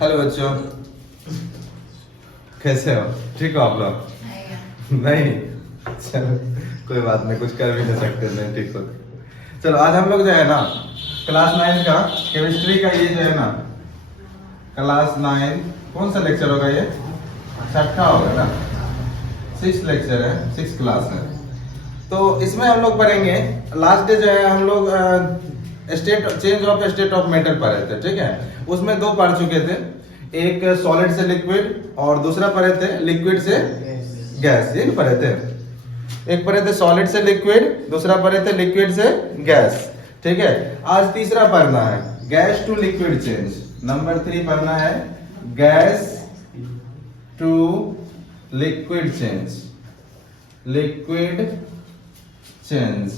Hello बच्चों, कैसे हो? ठीक हो आप लोग? नहीं, चलो कोई बात नहीं, कुछ कर भी नहीं सकते, नहीं ठीक हो। चलो आज हम लोग जो है ना क्लास 9 का केमिस्ट्री का ये जो है ना क्लास 9 कौन सा लेक्चर होगा ये? छठा होगा ना, 6 लेक्चर है, 6 क्लास है। तो इसमें हम लोग पढ़ेंगे, लास्ट डे जो है हम लोग state change of state of matter पढ़े थे, ठीक है। उसमें दो पढ़ चुके थे, एक सॉलिड से लिक्विड और दूसरा पढ़े थे लिक्विड से गैस। ये पढ़े थे, एक पढ़े थे सॉलिड से लिक्विड, दूसरा पढ़े थे लिक्विड से गैस, ठीक है। आज तीसरा पढ़ना है, gas to liquid change. Number 3 पढ़ना है, gas to liquid change. Liquid change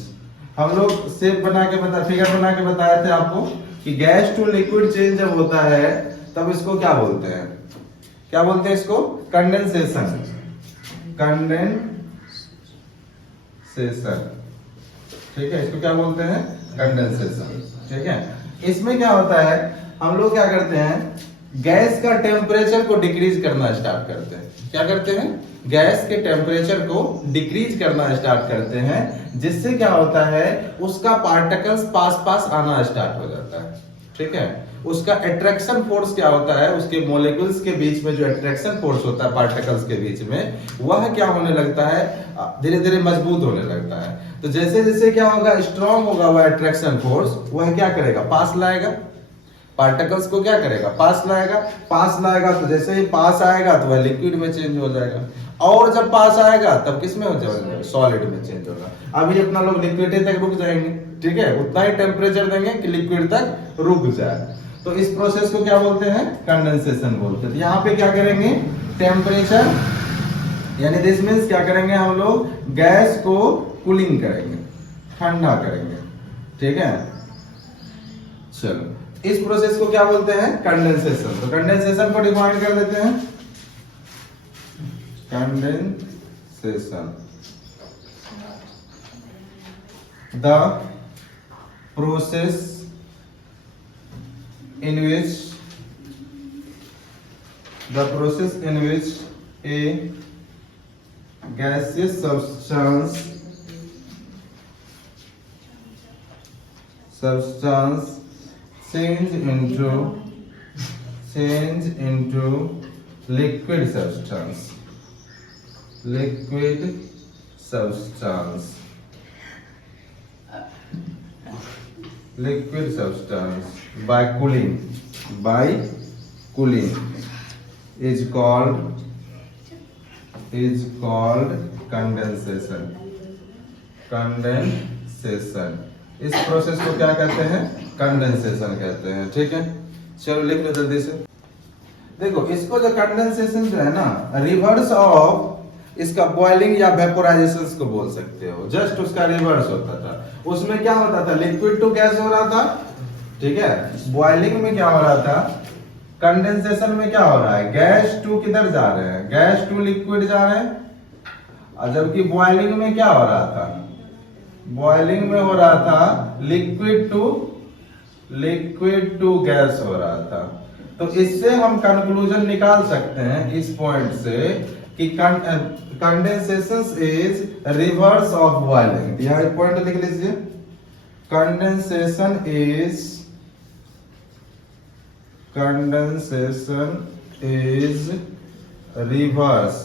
हम लोग शेप बना के फिगर बना के बताए थे आपको कि गैस टू लिक्विड चेंज जब होता है तब इसको क्या बोलते हैं? क्या बोलते हैं इसको? कंडेंसेशन। कंडेंसेशन, ठीक है, इसको क्या बोलते हैं? कंडेंसेशन, ठीक है। इसमें क्या होता है, हम लोग क्या करते हैं, गैस का टेम्परेचर को डिक्रीज करना स्टार्ट करते हैं। क्या करते हैं? गैस के टेम्परेचर को डिक्रीज करना स्टार्ट करते हैं, जिससे क्या होता है, उसका पार्टिकल्स पास आना स्टार्ट हो जाता है, ठीक है। उसका अट्रैक्शन फोर्स क्या होता है, उसके मॉलिक्यूल्स के बीच में जो अट्रैक्शन फोर्स होता है पार्टिकल्स के बीच में, वह क्या होने लगता है, धीरे धीरे मजबूत होने लगता है। तो जैसे जैसे क्या होगा, स्ट्रॉन्ग होगा वह अट्रैक्शन फोर्स, वह क्या करेगा, पास लाएगा, पार्टिकल्स को क्या करेगा, पास लाएगा। तो जैसे ही पास आएगा तो वह लिक्विड में चेंज हो जाएगा, और जब पास आएगा तब किस में हो जाएगा, सॉलिड में चेंज होगा। अभी अपना लोग लिक्विड तक रुक जाएंगे, ठीक है, उतना ही टेम्परेचर देंगे कि लिक्विड तक रुक जाए। तो इस प्रोसेस को क्या बोलते हैं? कंडेंसेशन बोलते हैं। तो यहाँ पे क्या करेंगे, टेम्परेचर यानी दिस मींस क्या करेंगे, हम लोग गैस को कूलिंग करेंगे, ठंडा करेंगे, ठीक है। चलो इस प्रोसेस को क्या बोलते हैं? कंडेंसेशन। तो कंडेंसेशन को डिफाइन कर देते हैं, condensation, the process in which a gaseous substance change into liquid substance by cooling is called condensation। इस प्रोसेस को क्या कहते हैं? कंडेंसेशन कहते हैं, ठीक है। चलो लिख लो जल्दी से। देखो इसको जो कंडेंसेशन जो है ना, रिवर्स ऑफ इसका बॉइलिंग या वेपोराइजेशन को बोल सकते हो, जस्ट उसका रिवर्स होता था। उसमें क्या होता था, लिक्विड टू गैस हो रहा था, ठीक है। बॉइलिंग में क्या हो रहा था, कंडेंसेशन में क्या हो रहा है, गैस टू किधर जा रहे हैं, गैस टू लिक्विड जा रहे हैं। और जबकि बॉइलिंग में क्या हो रहा था, बॉइलिंग में हो रहा था लिक्विड टू गैस हो रहा था। तो इससे हम कंक्लूजन निकाल सकते हैं इस पॉइंट से कि condensation is reverse of boiling. यहां एक पॉइंट लिख लीजिए, condensation is reverse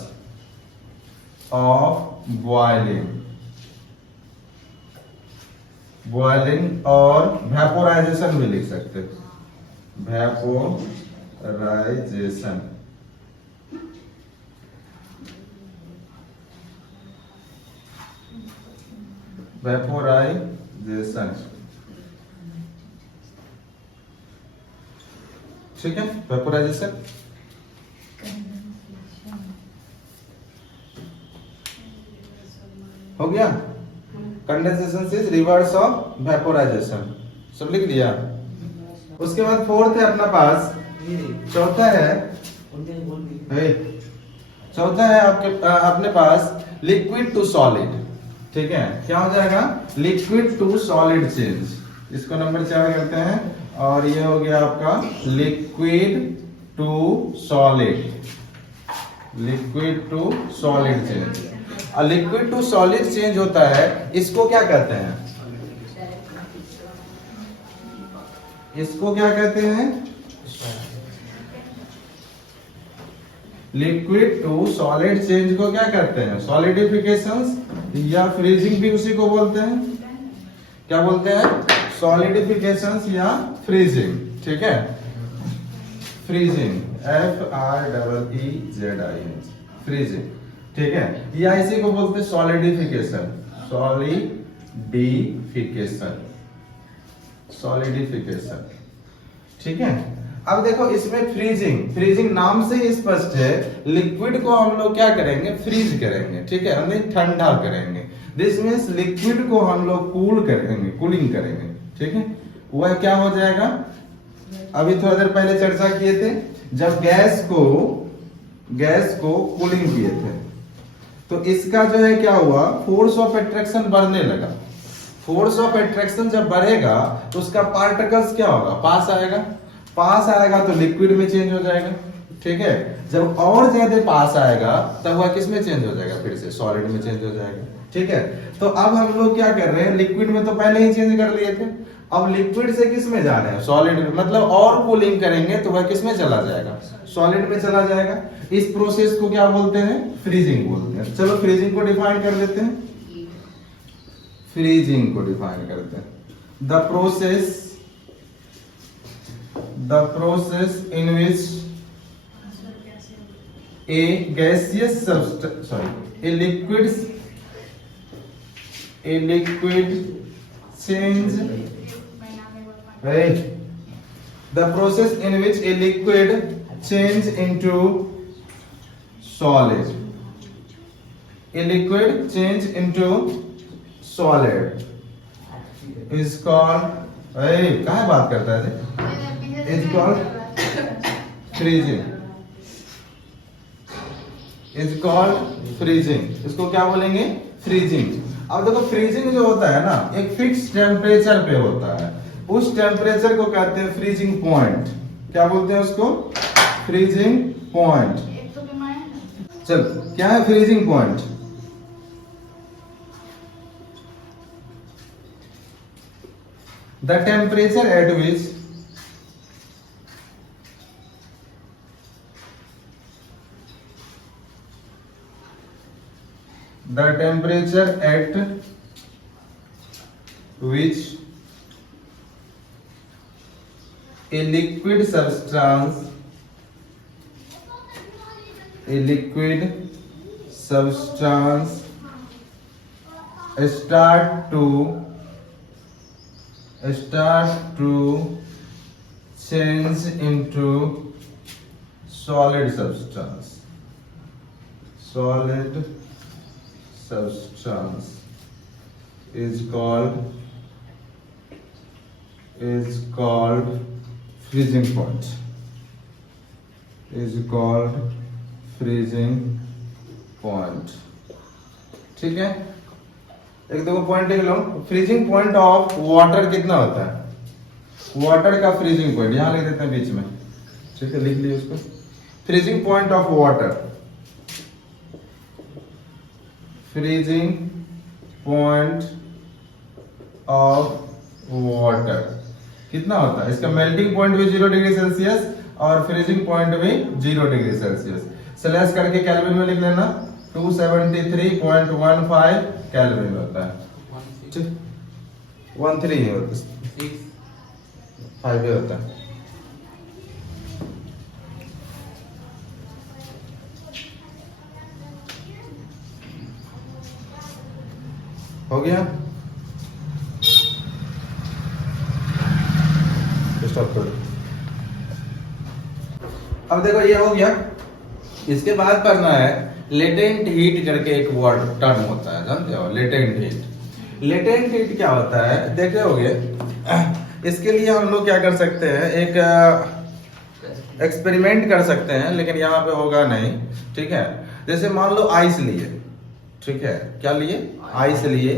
of boiling और वेपोराइजेशन भी लिख सकते हैं, वेपोराइजेशन। ठीक है, वेपोराइजेशन। हो गया, condensation is reverse of vaporisation, सब लिख दिया। उसके बाद फोर्थ है अपना पास, चौथा है आपके अपने पास लिक्विड टू सॉलिड, ठीक है। क्या हो जाएगा, लिक्विड टू सॉलिड चेंज, इसको नंबर 4 करते हैं। और ये हो गया आपका liquid to solid, liquid to solid change. और लिक्विड टू सॉलिड चेंज होता है, इसको क्या कहते हैं? इसको क्या कहते हैं? लिक्विड टू सॉलिड चेंज को क्या कहते हैं? सॉलिडिफिकेशन या फ्रीजिंग भी उसी को बोलते हैं। क्या बोलते हैं? सॉलिडिफिकेशन या फ्रीजिंग। ठीक है, फ्रीजिंग, FREEZING, फ्रीजिंग। ठीक है, या इसी को बोलते हैं सॉलिडिफिकेशन, सॉलिडिफिकेशन, सॉलिडिफिकेशन। ठीक है, अब देखो इसमें फ्रीजिंग, फ्रीजिंग नाम से ही स्पष्ट है, लिक्विड को हम लोग क्या करेंगे? फ्रीज करेंगे। ठीक है, मतलब ठंडा करेंगे। दिस मीन्स लिक्विड को हम लोग कूल करेंगे, कूलिंग करेंगे। ठीक है, वह क्या हो जाएगा? अभी थोड़ा देर पहले चर्चा किए थे, जब गैस को कूलिंग किए थे तो इसका जो है क्या हुआ? फोर्स ऑफ अट्रैक्शन बढ़ने लगा। फोर्स ऑफ अट्रैक्शन जब बढ़ेगा तो उसका पार्टिकल्स क्या होगा? पास आएगा। पास आएगा तो लिक्विड में चेंज हो जाएगा। ठीक है, जब और ज्यादा पास आएगा तब वह किस में चेंज हो जाएगा? फिर से सॉलिड में चेंज हो जाएगा। ठीक है, तो अब हम लोग क्या कर रहे हैं? लिक्विड में तो पहले ही चेंज कर लिए थे, अब लिक्विड से किस में जा रहे हैं? सॉलिड में। मतलब और कूलिंग करेंगे तो वह किस में चला जाएगा? सॉलिड में चला जाएगा। इस प्रोसेस को क्या बोलते हैं? फ्रीजिंग बोलते हैं। चलो फ्रीजिंग को डिफाइन कर लेते हैं। फ्रीजिंग को डिफाइन करते हैं, the process in which a gaseous substance, a liquid change, right? The process in which a liquid change into solid, a liquid change into solid is called, कहाँ बात करता है? Is called freezing, is called freezing। इसको क्या बोलेंगे? Freezing. अब देखो freezing जो होता है ना, एक फिक्स टेम्परेचर पे होता है, उस टेम्परेचर को कहते हैं फ्रीजिंग पॉइंट। क्या बोलते हैं उसको? Freezing point. चल, क्या है freezing point? The temperature at which the temperature at which a liquid substance start to change into solid substance is called freezing point, is called freezing point। ठीक है, एक दो पॉइंट लिख लो। फ्रीजिंग पॉइंट ऑफ वाटर कितना होता है? Water का freezing point यहां लिख देते हैं बीच में। ठीक है, लिख लिया उसको। Freezing point of water, freezing point of water कितना होता है? इसका मेल्टिंग पॉइंट भी 0 डिग्री सेल्सियस और फ्रीजिंग पॉइंट भी 0 डिग्री सेल्सियस। स्लैश करके केल्विन में लिख लेना, 273.15 केल्विन होता है। 13 ही होता है, 5 ही होता है। हो गया, स्टॉप करो। अब देखो ये हो गया। इसके बाद पढ़ना है लेटेंट हीट करके एक वर्ड टर्म होता है, जानते हो? Latent heat. लेटेंट हीट क्या होता है देखे होगे। इसके लिए हम लोग क्या कर सकते हैं, एक एक्सपेरिमेंट कर सकते हैं, लेकिन यहाँ पे होगा नहीं। ठीक है, जैसे मान लो आइस लिए। ठीक है, क्या लिए? आइस लिए।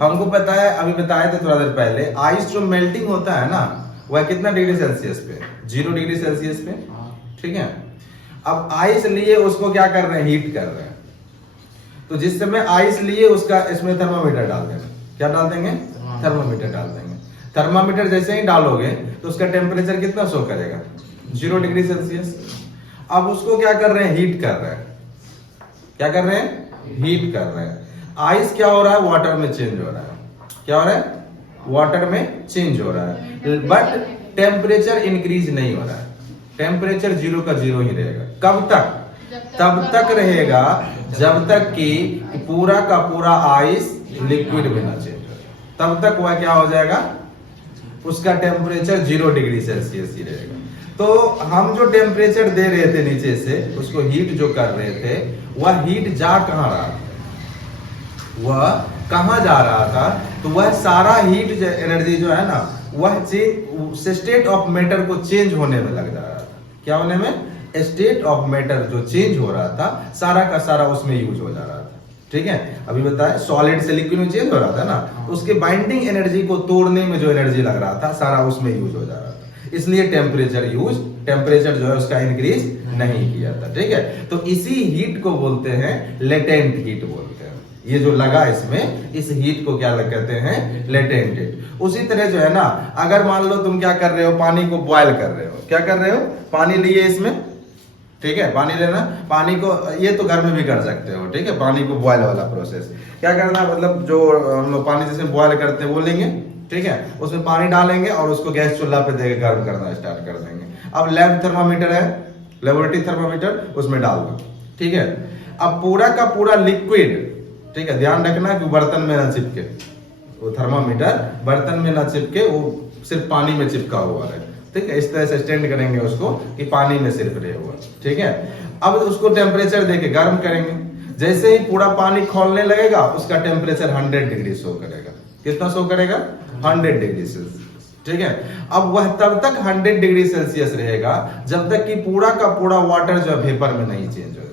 हमको पता है, अभी बताए थे थोड़ा देर पहले, आइस जो मेल्टिंग होता है ना, वह कितना डिग्री सेल्सियस पे? 0 डिग्री सेल्सियस पे। ठीक है। अब आइस लिए उसको क्या कर रहे हैं, हीट कर रहे हैं। तो जिस समय आइस लिए उसका इसमें थर्मामीटर डाल देंगे। क्या डाल देंगे, थर्मामीटर डाल देंगे। थर्मामीटर जैसे ही डालोगे तो उसका टेम्परेचर कितना शो करेगा, 0 डिग्री सेल्सियस। अब उसको क्या कर रहे हैं, हीट कर रहे हैं। क्या कर रहे हैं, हीट कर रहे हैं। आइस क्या हो रहा है, वाटर में चेंज हो रहा है। क्या हो रहा है, वाटर में चेंज हो रहा है, बट टेम्परेचर इंक्रीज नहीं हो रहा है। टेम्परेचर 0 का 0 ही रहेगा। कब तक, तब तक रहेगा जब तक कि पूरा का पूरा आइस लिक्विड में ना चेंज हो। तब तक वह क्या हो जाएगा, उसका टेम्परेचर 0 डिग्री सेल्सियस ही रहेगा। तो हम जो टेम्परेचर दे रहे थे नीचे से, उसको हीट जो कर रहे थे, वह हीट जा कहां रहा था, वह कहां जा रहा था, तो वह सारा हीट एनर्जी जो है ना, वह स्टेट ऑफ मैटर को चेंज होने में लग जा रहा था। क्या होने में, स्टेट ऑफ मैटर जो चेंज हो रहा था, सारा का सारा उसमें यूज हो जा रहा था। ठीक है, अभी बताया सॉलिड से लिक्विड में चेंज हो रहा था ना, उसके बाइंडिंग एनर्जी को तोड़ने में जो एनर्जी लग रहा था, सारा उसमें यूज हो जा रहा था। इसलिए टेम्परेचर जो है उसका इंक्रीज नहीं किया था। ठीक है, तो इसी हीट को बोलते हैं लेटेंट हीट बोलते हैं। ये जो लगा इसमें, इस हीट को क्या कहते हैं, लेटेंट हीट। उसी तरह जो है ना, अगर मान लो तुम क्या कर रहे हो, पानी को बॉयल कर रहे हो। क्या कर रहे हो, पानी लिए इसमें, ठीक है, पानी लेना, पानी को ये तो घर में भी कर सकते हो। ठीक है, पानी को बॉयल वाला प्रोसेस क्या करना, मतलब जो हम लोग पानी जैसे बॉयल करते हैं वो लेंगे, ठीक है, उसमें पानी डालेंगे और उसको गैस चूल्हा पे देकर गर्म करना स्टार्ट कर देंगे। अब लैब थर्मामीटर है, लेबोरेटरी थर्मामीटर, उसमें डाल दो। ठीक है, अब पूरा का पूरा लिक्विड, ठीक है, ध्यान रखना कि बर्तन में ना चिपके, वो थर्मामीटर बर्तन में ना चिपके, वो सिर्फ पानी में चिपका हुआ है। ठीक है, इस तरह से स्टैंड करेंगे उसको कि पानी में सिर्फ रहे हुआ। ठीक है, अब उसको टेम्परेचर देके गर्म करेंगे। जैसे ही पूरा पानी खौलने लगेगा, उसका टेम्परेचर 100 डिग्री शो करेगा। कितना शो करेगा, 100 डिग्री सेल्सियस। ठीक है, अब वह तब तक 100 डिग्री सेल्सियस रहेगा जब तक कि पूरा का पूरा वाटर जो है वेपर में नहीं चेंज हो जाए।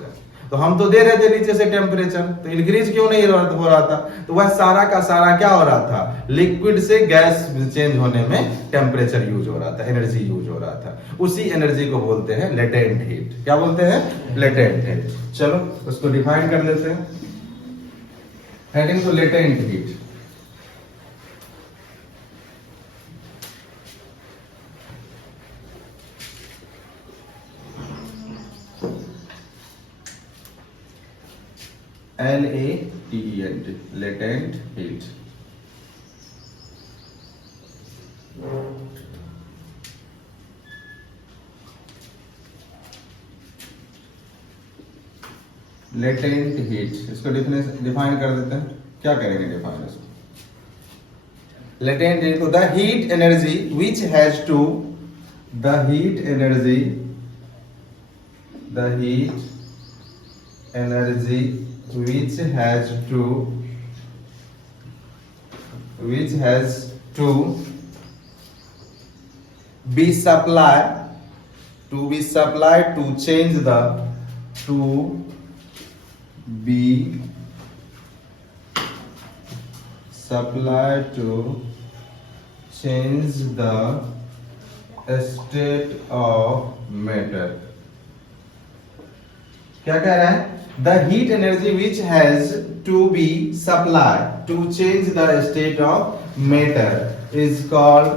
तो हम तो दे रहे थे नीचे से टेम्परेचर, तो इंक्रीज क्यों नहीं हो रहा था, तो वह सारा का सारा क्या हो रहा था, लिक्विड से गैस चेंज होने में टेम्परेचर यूज हो रहा था, एनर्जी यूज हो रहा था। उसी एनर्जी को बोलते हैं लेटेंट हीट। क्या बोलते हैं, लेटेंट हीट। चलो उसको डिफाइन कर लेते हैं। Heading to latent heat. LATENT, latent heat। Latent heat, इसको डिफाइन कर देते हैं। क्या करेंगे डिफाइन इसको, लेटेंट हीट को the heat energy which has to, the heat energy, the heat energy which has to be supplied to change the, to be supplied to change the state of matter। क्या कह रहा है, the heat energy which has to be supplied to change the state of matter is called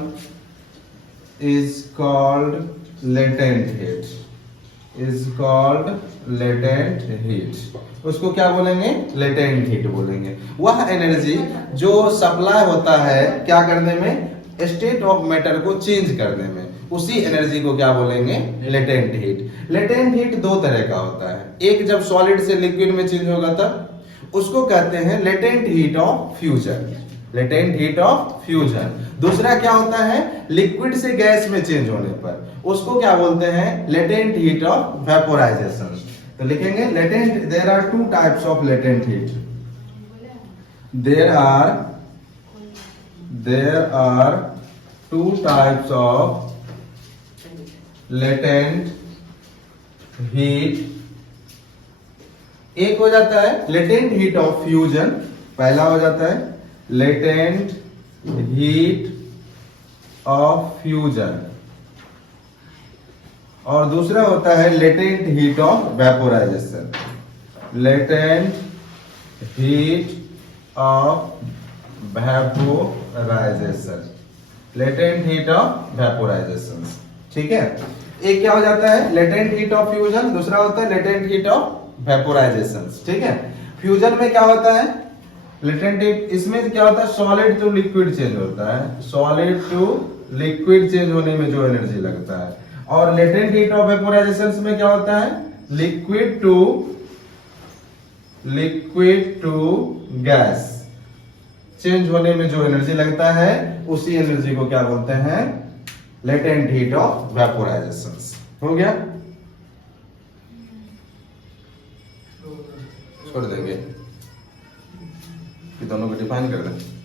latent heat, is called latent heat। उसको क्या बोलेंगे, latent heat बोलेंगे। वह energy जो सप्लाई होता है क्या करने में, स्टेट ऑफ मैटर को चेंज करने में, उसी एनर्जी को क्या बोलेंगे, लेटेंट हीट। लेटेंट हीट दो तरह का होता है, एक जब सॉलिड से लिक्विड में चेंज होगा तब उसको कहते हैं latent heat of fusion, latent heat of fusion. दूसरा क्या होता है, लिक्विड से गैस में चेंज होने पर, उसको क्या बोलते हैं, लेटेंट हीट ऑफ वेपोराइजेशन। तो लिखेंगे latent, there are two types of latent heat, there are two types of latent heat. एक हो जाता है लेटेंट हीट ऑफ फ्यूजन, पहला हो जाता है लेटेंट हीट ऑफ फ्यूजन। और दूसरा होता है latent heat of vaporisation. Latent heat of vaporisation, latent heat of vaporisation. ठीक है, एक क्या हो जाता है लेटेंट हीट ऑफ फ्यूजन, दूसरा होता है लेटेंट हीट ऑफ वेपोराइजेशन। ठीक है, फ्यूजन में क्या होता है लेटेंट हीट, इसमें क्या होता है सॉलिड टू लिक्विड चेंज होता है, सॉलिड टू लिक्विड चेंज होने में जो एनर्जी लगता है। और लेटेंट हीट ऑफ वेपोराइजेशन में क्या होता है लिक्विड टू गैस चेंज होने में जो एनर्जी लगता है उसी एनर्जी को क्या बोलते हैं लेटेंट हीट ऑफ वेपोराइजेशन। हो गया, छोड़ देंगे कि दोनों को डिफाइन कर दें।